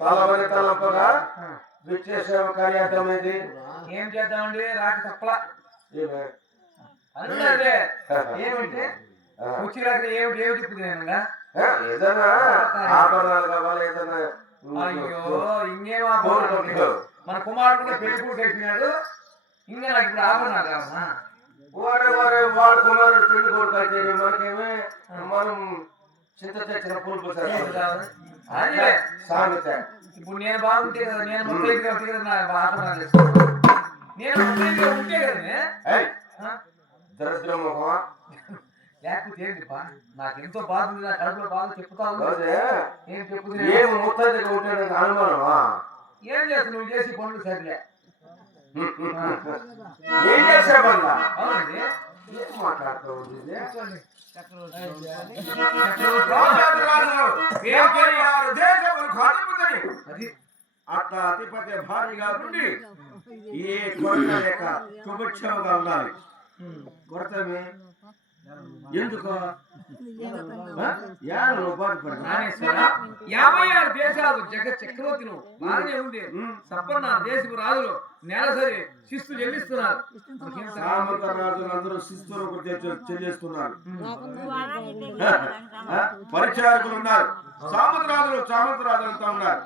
తలవని తలంపగా విచ్చేసాం కార్యార్థమైంది. ఏం చేద్దామండి రాక తప్పలా అదే ఏమిటి వచ్చి రాక ఏమిటి ఏమి చెప్తుంది ఏదైనా ఆభరణాలు కావాలి ఏదైనా. అయ్యో ఇంకేం మన కుమారుడు పెళ్లి కూడా అయిపోయినాడు ఇంకా నాకు ఇప్పుడు ఆభరణాలు కావా వాడు కుమారుడు పెళ్లి కొడుకు అయితే మనకేమే మనం చింత తెచ్చిన పులుపు సామెత. ఇప్పుడు నేను బాగుంటే కదా నేను ముప్పై కదా ఆభరణాలు వేస్తాను నేను ఉంటే కదా దరిద్రం మొహమా లేకపోతే ఏంటిపా నాకెంతో బాధ ఉంది నా కడుపులో బాధ చెప్తావు ఏం చెప్తుంది ఏం ముత్తైదుగా ఉంటాడు అనుమానమా ఏం చేస్తా నువ్వు చేసి పనులు సరిలే ఏం చేసే పనులా అవునండి ఏం మాట్లాడుతూ ఉంది అట్లా అధిపతి భారీగా ఉండి ఏ కొరత లేక శుభక్షేమగా ఉండాలి. కొరతమే ఎందుకు 56 దేశాలు జగత్ చక్రవర్తి నువ్వు బాగానే ఉంది. సంపన్న దేశపు రాజులు నెలసరి శిస్తు చెల్లిస్తున్నారు. రాజులందరూ శిస్తులు చెల్లిస్తున్నారు. పరిచారకులు ఉన్నారు. సామంతరాజులంతా ఉన్నారు.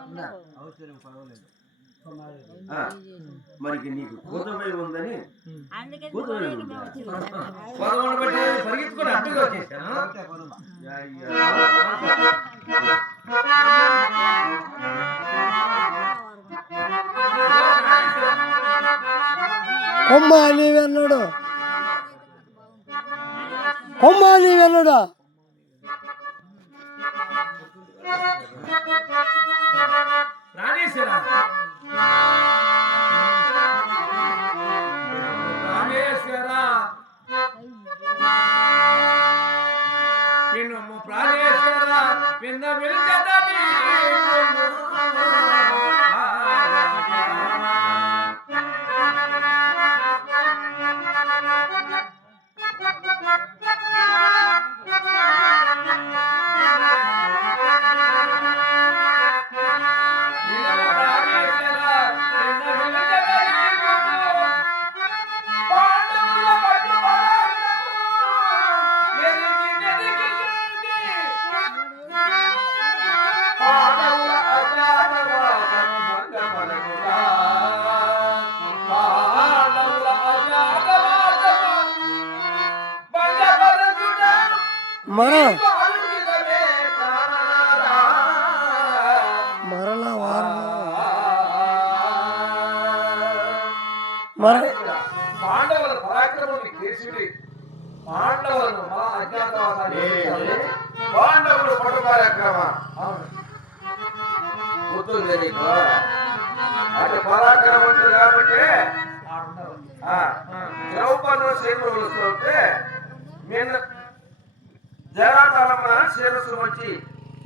మరి నీకు కూతమై ఉందని పరిగెత్తుకొని అడ్డుగా వచ్చేసాను. కొమ్మాలి వెన్నడు కొమ్మాలి వెన్నడు రాణేశ్వర ప్రాణేశ్వర నిన్ను ప్రాణేశ్వర పిన్న పిలిచదని మన మరి పాండవుల పరాక్రమం కేసుడి పాండవులను మన అజ్ఞాతవాసాన్ని పాండవులు పట్టుకార్యక్రమ అవును గుర్తుంది నీకు అటు పరాక్రమంతులు కాబట్టి ఆడున్నారు. ద్రౌపది శీర్లు వస్తుంటే నేను జరాతలమున శిరస్సు వచ్చి